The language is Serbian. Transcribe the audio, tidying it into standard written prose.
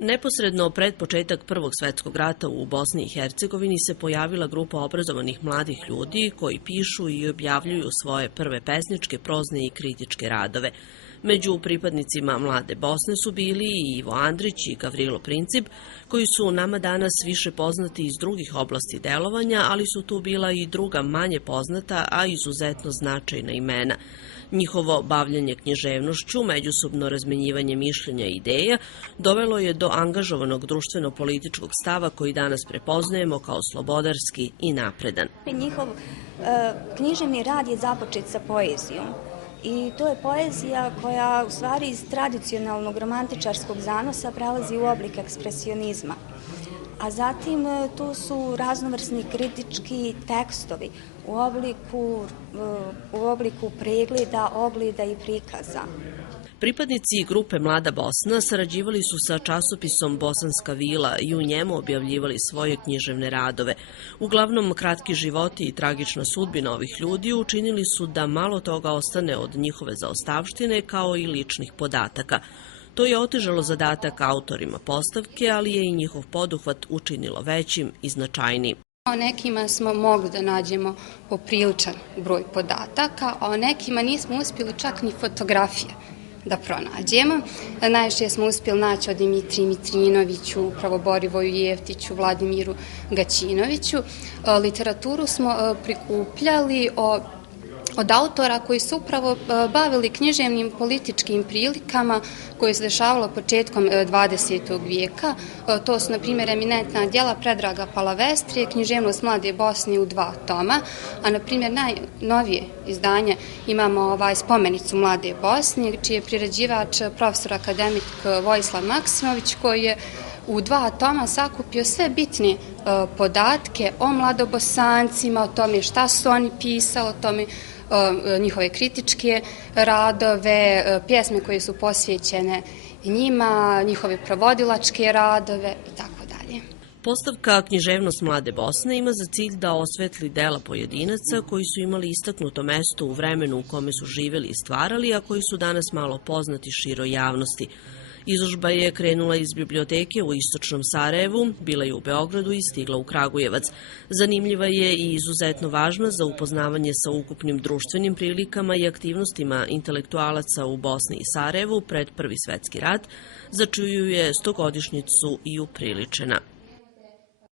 Neposredno pred početak Prvog svetskog rata u Bosni i Hercegovini se pojavila grupa obrazovanih mladih ljudi koji pišu i objavljuju svoje prve pesničke, prozne i kritičke radove. Među pripadnicima Mlade Bosne su bili i Ivo Andrić i Gavrilo Princip, koji su nama danas više poznati iz drugih oblasti delovanja, ali su tu bila i druga manje poznata, a izuzetno značajna imena. Njihovo bavljanje književnošću, međusobno razmenjivanje mišljenja i ideja, dovelo je do angažovanog društveno-političkog stava koji danas prepoznajemo kao slobodarski i napredan. Njihov književni rad je započet sa poezijom. I to je poezija koja u stvari iz tradicionalnog romantičarskog zanosa prelazi u oblik ekspresionizma. A zatim tu su raznovrsni kritički tekstovi u obliku pregleda, ogleda i prikaza. Pripadnici grupe Mlada Bosna sarađivali su sa časopisom Bosanska vila i u njemu objavljivali svoje književne radove. Uglavnom, kratki životi i tragična sudbina ovih ljudi učinili su da malo toga ostane od njihove zaostavštine kao i ličnih podataka. To je otežalo zadatak autorima postavke, ali je i njihov poduhvat učinilo većim i značajnijim. O nekima smo mogli da nađemo popriličan broj podataka, a o nekima nismo uspjeli čak ni fotografije da pronađemo. Najviše smo uspjeli naći o Dimitriji Mitrinoviću, upravo Borivoju Jeftiću, Vladimiru Gaćinoviću. Literaturu smo prikupljali od autora koji su upravo bavili književnim političkim prilikama koje se dešavalo početkom 20. vijeka. To su, na primjer, eminentna djela Predraga Palavestrije, književnost Mlade Bosne u 2 toma, a, na primjer, najnovije izdanje imamo spomenicu Mlade Bosne, čiji je priređivač profesor akademik Vojislav Maksimović, koji je u 2 toma sakupio sve bitne podatke o mladobosancima, o tome šta su oni pisali, o tome njihove kritičke radove, pjesme koje su posvećene njima, njihove provodilačke radove i tako dalje. Postavka Književnost Mlade Bosne ima za cilj da osvetli dela pojedinaca koji su imali istaknuto mesto u vremenu u kome su živjeli i stvarali, a koji su danas malo poznati široj javnosti. Izložba je krenula iz biblioteke u istočnom Sarajevu, bila je u Beogradu i stigla u Kragujevac. Zanimljiva je i izuzetno važna za upoznavanje sa ukupnim društvenim prilikama i aktivnostima intelektualaca u Bosni i Sarajevu pred Prvi svetski rat, za čiju je 100-godišnjicu i upriličena.